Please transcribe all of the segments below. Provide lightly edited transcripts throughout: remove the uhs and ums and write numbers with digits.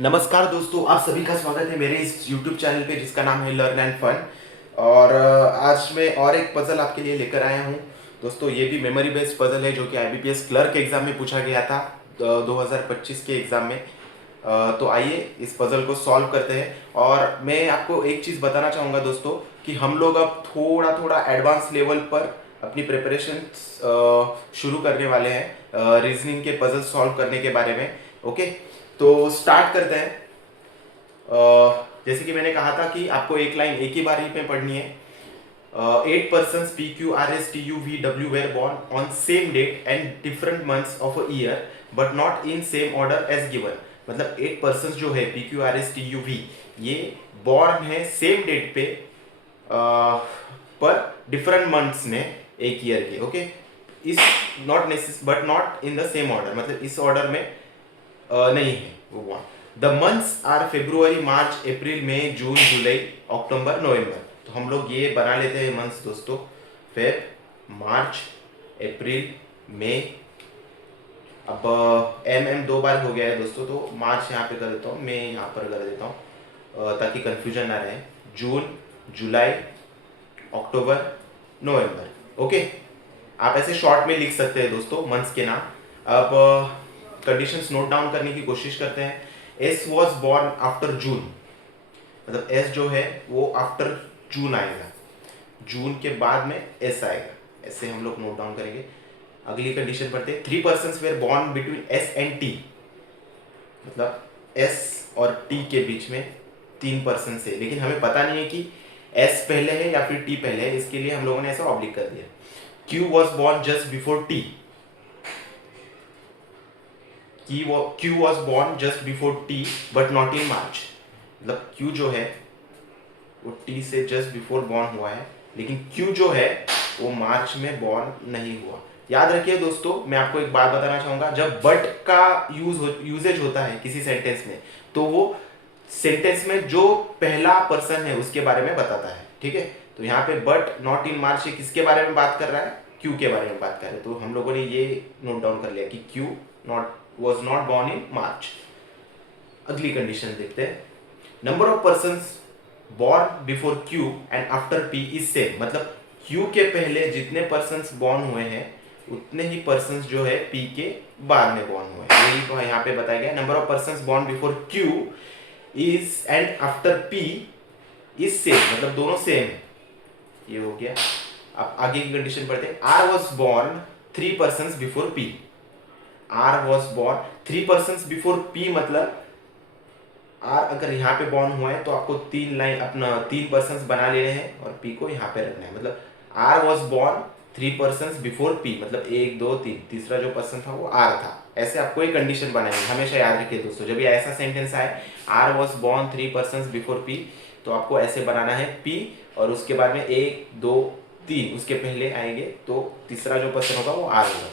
नमस्कार दोस्तों, आप सभी का स्वागत है मेरे इस YouTube चैनल पे जिसका नाम है लर्न एंड फन। और आज मैं और एक पजल आपके लिए लेकर आया हूँ। दोस्तों, ये भी मेमोरी बेस्ड पजल है जो कि IBPS क्लर्क एग्जाम में पूछा गया था 2025 के एग्जाम में। तो आइए इस पजल को सॉल्व करते हैं। और मैं आपको एक चीज़ बताना चाहूँगा दोस्तों कि हम लोग अब थोड़ा थोड़ा एडवांस लेवल पर अपनी प्रिपरेशन शुरू करने वाले हैं रीजनिंग के पजल सॉल्व करने के बारे में। ओके, तो स्टार्ट करते हैं। जैसे कि मैंने कहा था कि आपको एक लाइन एक ही बारी में पढ़नी है। 8 persons PQRSTUVW were born on same date and different months of a year but not in same order as given। मतलब 8 persons जो है PQRSTUV ये बॉर्न है सेम डेट पे पर डिफरेंट मंथ्स में एक ईयर के। Okay, is not necessary but not in the same order, मतलब इस ऑर्डर में नहीं है वो bond. The months are February, March, April, May, June, July, October, November. तो हम लोग ये बना लेते हैं मंथ्स दोस्तों। Feb, March, April, May. अब एम दो बार हो गया है दोस्तों, तो मार्च यहाँ पे कर देता हूँ, मई यहाँ पर कर देता हूँ ताकि कंफ्यूजन ना रहे। जून, जुलाई, अक्टूबर, नवंबर। ओके, आप ऐसे शॉर्ट में लिख सकते हैं दोस्तों मंथ्स के नाम। अब कंडीशंस नोट डाउन करने की कोशिश करते हैं। S was born after June, मतलब एस जो है वो आफ्टर जून आएगा, जून के बाद में एस आएगा, ऐसे हम लोग नोट डाउन करेंगे। अगली कंडीशन पढ़ते हैं। 3 persons were born between S and T, मतलब एस और टी के बीच में 3 पर्सन है, लेकिन हमें पता नहीं है कि एस पहले है या फिर टी पहले है, इसके लिए हम लोगों ने ऐसा ऑब्लिक कर दिया। Q was born just before T, Q was born just before T but not in March। मतलब Q जो है वो T से जस्ट बिफोर बॉर्न हुआ है, लेकिन Q जो है वो मार्च में बॉर्न नहीं हुआ। याद रखिए दोस्तों, मैं आपको एक बात बताना चाहूंगा, जब बट का यूजेज होता है किसी सेंटेंस में तो वो सेंटेंस में जो पहला पर्सन है उसके बारे में बताता है। ठीक है, तो यहाँ पे बट नॉट इन मार्च किसके बारे में बात कर रहा है? Q के बारे में बात कर रहे हैं। तो हम लोगों ने ये नोट डाउन कर लिया कि Q was not born in March। अगली कंडीशन देखते हैं। Number of persons born before Q and after P is same, मतलब Q के पहले जितने पर्सन्स बॉर्न हुए हैं उतने ही पर्सन्स जो है P के बाद में बॉर्न हुए हैं, यही तो यहाँ पे बताया गया। Number of persons born before Q is and after P is same, मतलब दोनों सेम है, ये हो गया। अब आगे की कंडीशन पढ़ते हैं। R was born 3 persons before P। R was born 3 persons before P, मतलब R अगर यहाँ पे बॉर्न हुआ है तो आपको 3 पर्सन्स बना लेने हैं और P को यहाँ पे रखना है। मतलब R was born 3 persons before P, मतलब 1 2 3, तीसरा जो पर्सन था वो R था। ऐसे आपको एक कंडीशन बनानी है, हमेशा याद रखिए दोस्तों। जब ये ऐसा सेंटेंस आए R was born 3 persons before P, तो आपको ऐसे बनाना है P और उसके बाद में 1 2 3 उसके पहले आएंगे, तो तीसरा जो पर्सन होगा वो R होगा।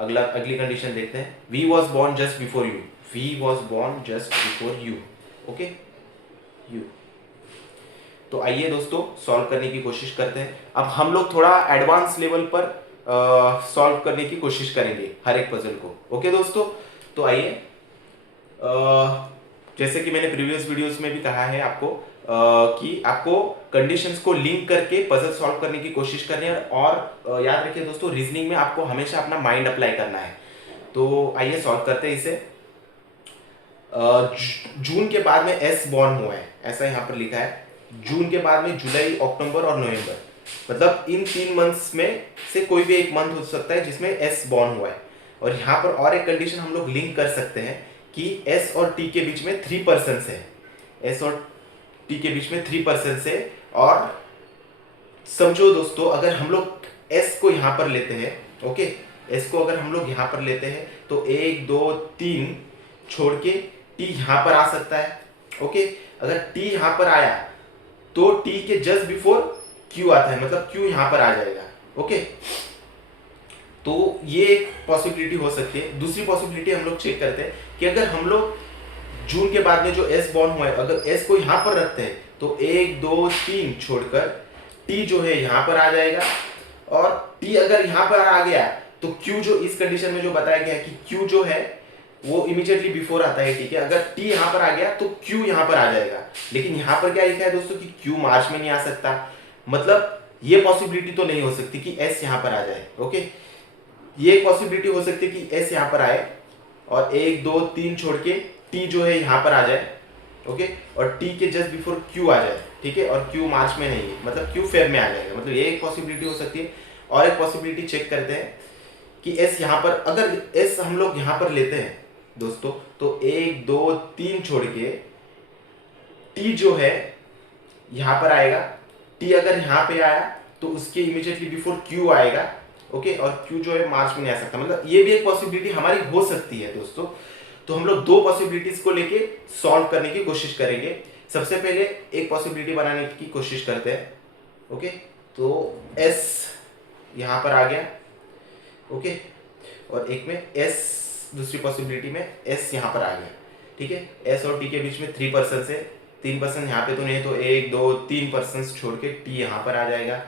अगली कंडीशन देखते हैं। V was born just before you। V was born just before you। Okay, you। तो आइए दोस्तों सॉल्व करने की कोशिश करते हैं। अब हम लोग थोड़ा एडवांस लेवल पर सॉल्व करने की कोशिश करेंगे हर एक पजल को। ओके दोस्तों, तो आइए, जैसे कि मैंने प्रीवियस वीडियोस में भी कहा है आपको कि आपको कंडीशंस को लिंक करके पजल सॉल्व करने की कोशिश करनी है। और याद रखिए दोस्तों, रीजनिंग में आपको हमेशा अपना माइंड अप्लाई करना है। तो आइए सॉल्व करते हैं इसे। जून के बाद में एस बॉर्न हुआ है, ऐसा यहाँ पर लिखा है। जून के बाद में जुलाई, अक्टूबर और नवंबर, मतलब इन 3 मंथ्स में से कोई भी एक मंथ हो सकता है जिसमें एस बॉर्न हुआ है। और यहाँ पर और एक कंडीशन हम लोग लिंक कर सकते हैं कि एस और टी के बीच में 3 पर्सन है, एस और टी के बीच में 3 पर्सन है। और समझो दोस्तों, अगर हम लोग एस को यहाँ पर लेते हैं, ओके, एस को अगर हम लोग यहाँ पर लेते हैं तो 1 2 3 छोड़ के टी यहाँ पर आ सकता है। ओके, अगर टी यहाँ पर आया तो टी के जस्ट बिफोर क्यू आता है, मतलब क्यू यहाँ पर आ जाएगा। ओके, तो ये एक पॉसिबिलिटी हो सकती है। दूसरी पॉसिबिलिटी हम लोग चेक करते हैं कि अगर हम लोग जून के बाद में जो एस बॉर्न हुआ है, अगर एस को यहाँ पर रखते हैं तो 1 2 3 छोड़कर टी जो है यहाँ पर आ जाएगा। और टी अगर यहाँ पर आ गया तो क्यू जो इस कंडीशन में जो बताया गया है कि क्यू जो है वो इमीडिएटली बिफोर आता है, ठीक है। अगर टी यहाँ पर आ गया तो क्यू यहाँ पर आ जाएगा, लेकिन यहाँ पर क्या लिखा है दोस्तों कि क्यू मार्च में नहीं आ सकता, मतलब ये पॉसिबिलिटी तो नहीं हो सकती कि एस यहाँ पर आ जाए, ओके। ये एक पॉसिबिलिटी हो सकती है कि एस यहाँ पर आए और 1 2 3 छोड़ के टी जो है यहाँ पर आ जाए, ओके, और टी के जस्ट बिफोर क्यू आ जाए, ठीक है, और क्यू मार्च में नहीं है, मतलब क्यू फेब में आ जाएगा, मतलब ये एक पॉसिबिलिटी हो सकती है। और एक पॉसिबिलिटी चेक करते हैं कि एस यहाँ पर, अगर एस हम लोग यहाँ पर लेते हैं दोस्तों, तो 1 2 3 छोड़ के टी जो है यहाँ पर आएगा। टी अगर यहाँ पे आया तो उसके इमीडिएटली बिफोर क्यू आएगा, ओके, और क्यू जो है मार्च में नहीं आ सकता, मतलब ये भी एक पॉसिबिलिटी हमारी हो सकती है दोस्तों। तो हम लोग दो पॉसिबिलिटीज को लेके सॉल्व करने की कोशिश करेंगे। सबसे पहले एक पॉसिबिलिटी बनाने की कोशिश करते हैं, ओके। तो एस यहाँ पर आ गया, ओके, और एक में एस, दूसरी पॉसिबिलिटी में एस यहाँ पर आ गया, ठीक है। एस और टी के बीच में 3% है, 3% यहाँ पे तो नहीं, तो 1 2 3% छोड़ के टी यहाँ पर आ जाएगा।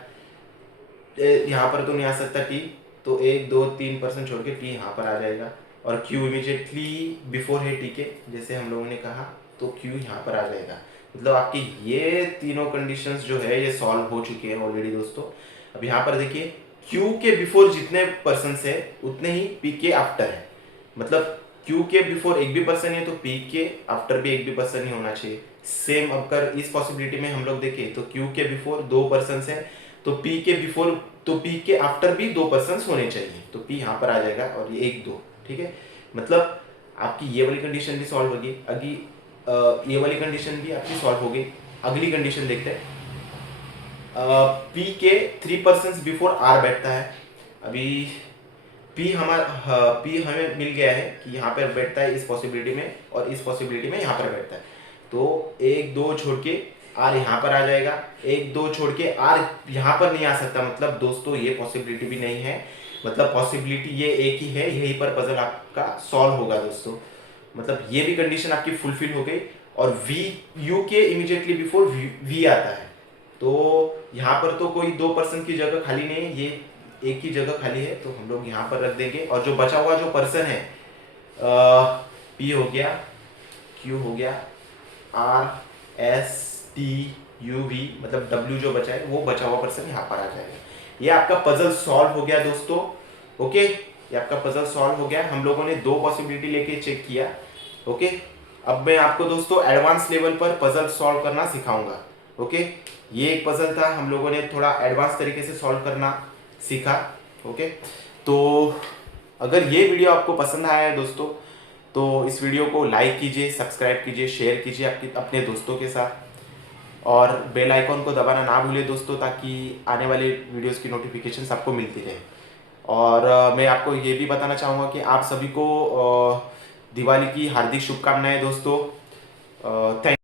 यहाँ पर तो नहीं आ सकता टी, तो 1 2 3% छोड़ के टी यहाँ पर आ जाएगा, और क्यू इमीडिएटली बिफोर है टी के, जैसे हम लोगों ने कहा, तो क्यू यहाँ पर आ जाएगा। मतलब आपकी ये तीनों कंडीशंस जो है ये सॉल्व हो चुके हैं ऑलरेडी दोस्तों। अब यहाँ पर देखिए क्यू के बिफोर जितने पर्सन्स है उतने ही पी के आफ्टर है, मतलब क्यू के बिफोर एक भी पर्सन है तो पी के आफ्टर भी एक भी पर्सन ही होना चाहिए। सेम अगर इस पॉसिबिलिटी में हम लोग देखें तो क्यू के बिफोर 2 पर्सन है तो पी के बिफोर, तो पी के आफ्टर भी 2 पर्सन होने चाहिए, तो पी यहाँ पर आ जाएगा और ये 1 2, ठीक है। मतलब आपकी ये वाली कंडीशन भी सॉल्व होगी, अभी ये वाली कंडीशन भी आपकी सॉल्व हो गई। अगली कंडीशन देखते हैं। पी के 3% बिफोर आर बैठता है। अभी पी हमें मिल गया है कि यहाँ पर बैठता है इस पॉसिबिलिटी में, और इस पॉसिबिलिटी में यहाँ पर बैठता है, तो 1 2 छोड़ के आर यहाँ पर आ जाएगा, 1 2 छोड़ के आर यहाँ पर नहीं आ सकता, मतलब दोस्तों ये पॉसिबिलिटी भी नहीं है, मतलब पॉसिबिलिटी ये एक ही है, यहीं पर पजल आपका सॉल्व होगा दोस्तों। मतलब ये भी कंडीशन आपकी फुलफिल हो गई, और वी यू के इमीडिएटली बिफोर वी आता है, तो यहाँ पर तो कोई 2% की जगह खाली नहीं है, ये एक ही जगह खाली है, तो हम लोग यहाँ पर रख देंगे। और जो बचा हुआ जो पर्सन है, पी हो गया, क्यू हो गया, R S T U V, मतलब डब्ल्यू जो बचा है वो बचा हुआ पर्सन यहाँ पर आ जाएगा। ये आपका पजल सॉल्व हो गया दोस्तों, ओके, ये आपका पजल सॉल्व हो गया। हम लोगों ने 2 पॉसिबिलिटी लेके चेक किया, ओके। अब मैं आपको दोस्तों एडवांस लेवल पर पजल सॉल्व करना सिखाऊंगा, ओके। ये एक पजल था, हम लोगों ने थोड़ा एडवांस तरीके से सॉल्व करना सीखा, ओके। तो अगर ये वीडियो आपको पसंद आया है दोस्तों, तो इस वीडियो को लाइक कीजिए, सब्सक्राइब कीजिए, शेयर कीजिए अपने दोस्तों के साथ, और बेल आइकॉन को दबाना ना भूलें दोस्तों, ताकि आने वाले वीडियोस की नोटिफिकेशंस आपको मिलती रहे। और मैं आपको ये भी बताना चाहूँगा कि आप सभी को दिवाली की हार्दिक शुभकामनाएं दोस्तों। थैंक